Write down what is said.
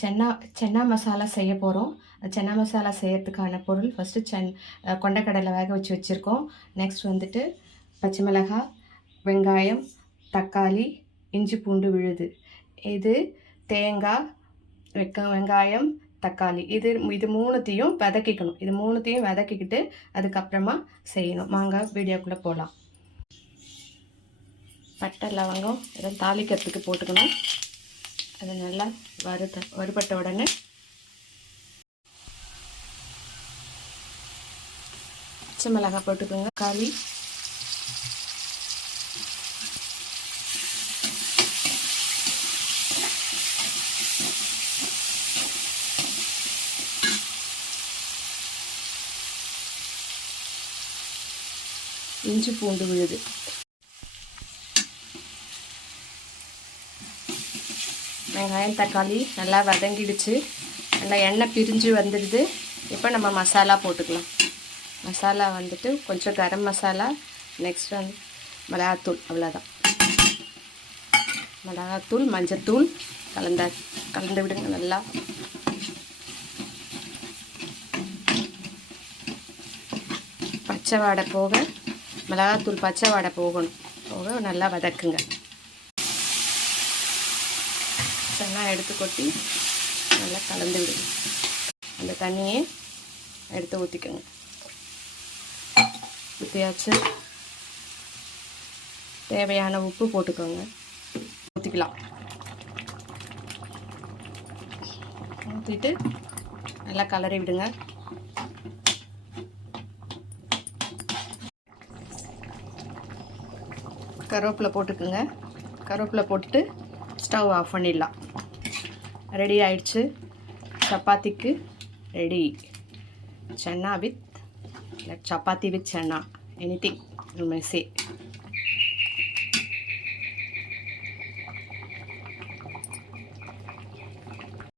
சென்னா மசாலா செய்ய போகிறோம். சென்னா மசாலா செய்யறதுக்கான பொருள் ஃபஸ்ட்டு கொண்டைக்கடலை வேக வச்சு வச்சுருக்கோம். நெக்ஸ்ட் வந்துட்டு பச்சை மிளகாய், வெங்காயம், தக்காளி, இஞ்சி பூண்டு விழுது, இது தேங்காய், வெங்காயம், தக்காளி, இது மூணுத்தையும் வதக்கிக்கணும். இது மூணுத்தையும் வதக்கிக்கிட்டு அதுக்கப்புறமா செய்யணும். வாங்க வீடியோக்குள்ளே போகலாம். பட்டை, லவங்கம் இதெல்லாம் தாளிக்கிறதுக்கு போட்டுக்கணும். அது நல்லா வறுபட்ட உடனே பச்சை மிளகாய் போட்டுக்கோங்க. தக்காளி, இஞ்சி பூண்டு விழுது, வெங்காயம், தக்காளி நல்லா வதங்கிடுச்சு. நல்லா எண்ணெய் பிரிஞ்சு வந்துடுது. இப்போ நம்ம மசாலா போட்டுக்கலாம். மசாலா வந்துட்டு கொஞ்சம் கரம் மசாலா, நெக்ஸ்ட் வந்து மிளகாத்தூள், அவ்வளோதான். மிளகாத்தூள், மஞ்சத்தூள் கலந்து விடுங்க. நல்லா பச்சை வாடை போக, மிளகாத்தூள் பச்சை வாடை போக நல்லா வதக்குங்க. எல்லாம் எடுத்து கொட்டி நல்லா கலந்து விடுங்க. அந்த தண்ணியை எடுத்து ஊற்றிக்கோங்க. ஊற்றியாச்சு. தேவையான உப்பு போட்டுக்கோங்க. ஊற்றிக்கலாம். ஊற்றிட்டு நல்லா கலரி விடுங்க. கருவேப்பிலை போட்டுக்குங்க. கருவேப்பிலை போட்டுட்டு ஸ்டவ் ஆஃப் பண்ணிடலாம். ரெடி ஆயிடுச்சு. சப்பாத்திக்கு ready. Chana with chapati with chana, anything you may say.